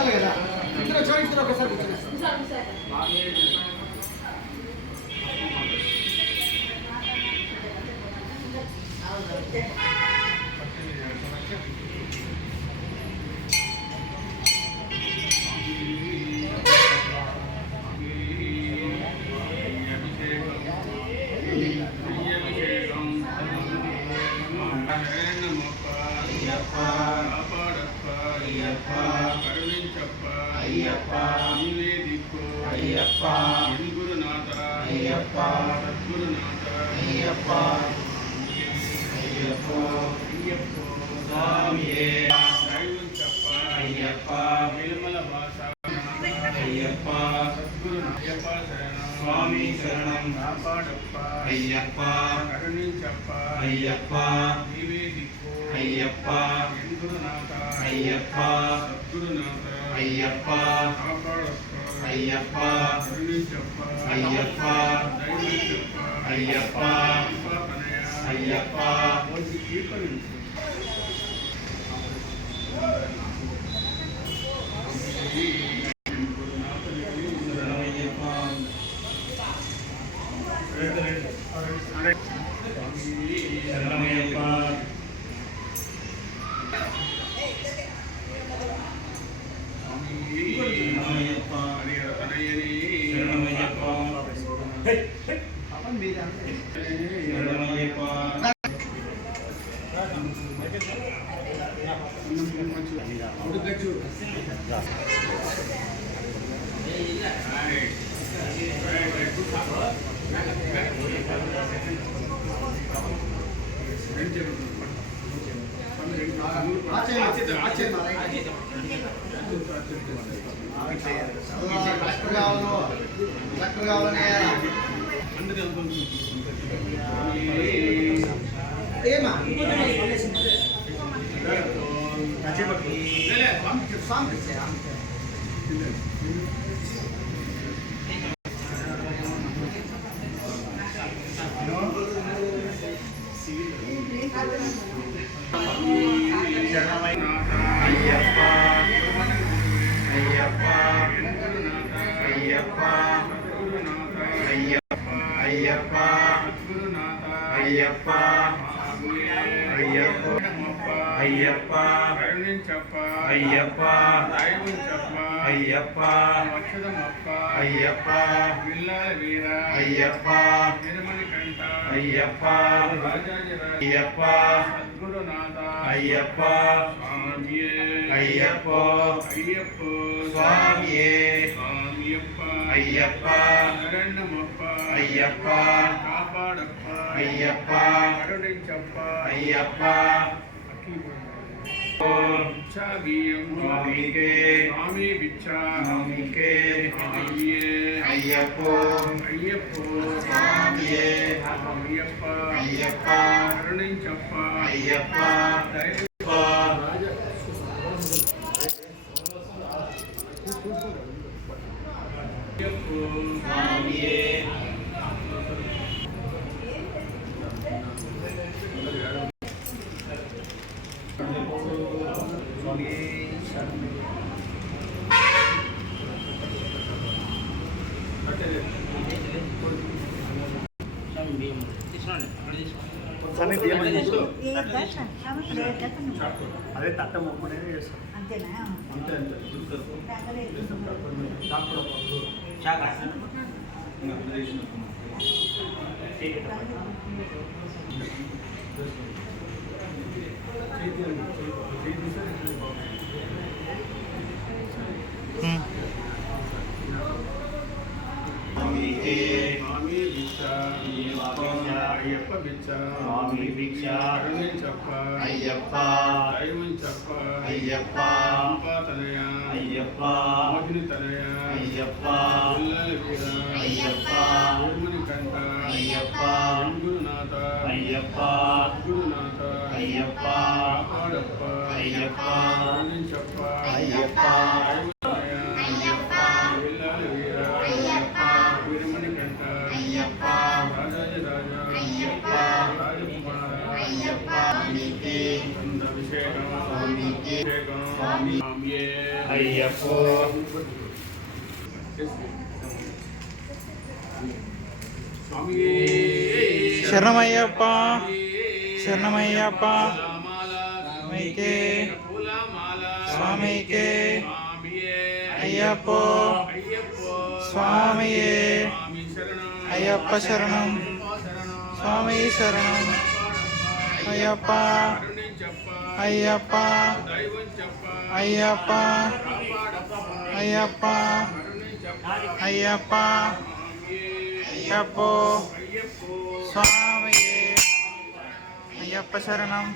ఉండాలి కదా ఇద్దరు చూడండి ఒకసారి అయ్యప్ప నివేదికో అయ్యప్ప గురునాథ అయ్యప్ప సద్గురునాథ అయ్యప్ప అయ్యప్ప అయ్యప్ప స్వామియే దైవం చెప్ప అయ్యప్ప విమల భాష అయ్యప్ప సద్గురునాథ అయ్యప్ప శరణం స్వామి శరణం కాపాడప్ప అయ్యప్ప కరుణించప్ప అయ్యప్ప నివేదికో అయ్యప్ప గురునాథ అయ్యప్ప సద్గురునాథ అయ్యప్ప అయ్యప్ప అయ్యప్ప అయ్యప్ప అయ్యప్ప అయ్యప్ప కరుణించప్ప అయ్యప్ప దైవం చెప్ప అయ్యప్ప అక్షరమప్ప అయ్యప్ప విల్లాల వీర అయ్యప్ప నిర్మలి కంఠ అయ్యప్ప అయ్యప్ప సద్గురునాథ అయ్యప్ప స్వామియే అయ్యప్ప అయ్యప్ప స్వామియే స్వామియప్ప అయ్యప్ప శరణమప్ప అయ్యప్ప కాపాడప్ప అయ్యప్ప కరుణించప్ప అయ్యప్ప స్వామికే స్వామి బిచ్చా స్వామికే అయ్యప్ప అయ్యప్ప స్వామియే అయ్యప్ప అయ్యప్ప కరుణించప్ప అయ్యప్ప స్వామియే అదే తట్ట మొక్కనే చేస్తాం అంతేనా అంతే అయ్యప్ప బిచ్చ స్వామి భిక్ష కరుణించప్ప అయ్యప్ప దైవం చెప్ప అయ్యప్ప తనయ అయ్యప్ప మోహిని తనయ అయ్యప్ప విల్లాల వీర అయ్యప్ప నిర్మలి కంఠ అయ్యప్ప గురునాథ అయ్యప్ప గురునాథ అయ్యప్ప కాపాడప్ప అయ్యప్ప కరుణించప్ప అయ్యప్ప అయ్యప్ప విల్లాల వీర అయ్యప్ప నిర్మలి కంఠ అయ్యప్ప రాజాజరాజ అయ్యప్ప రాజకుమార అయ్యప్ప స్వామికే స్వామికే స్వామి స్వామియే అయ్యప్ప అయ్యప్పో స్వామియే శరణమయ్యప్ప శరణమయ్యప్ప స్వామికే స్వామికే అయ్యప్పో స్వామియే అయ్యప్ప శరణం స్వామి శరణం అయ్యప్ప అయ్యప్ప అయ్యప్ప అయ్యప్ప అయ్యప్ప అయ్యప్పో స్వామియే అయ్యప్ప శరణం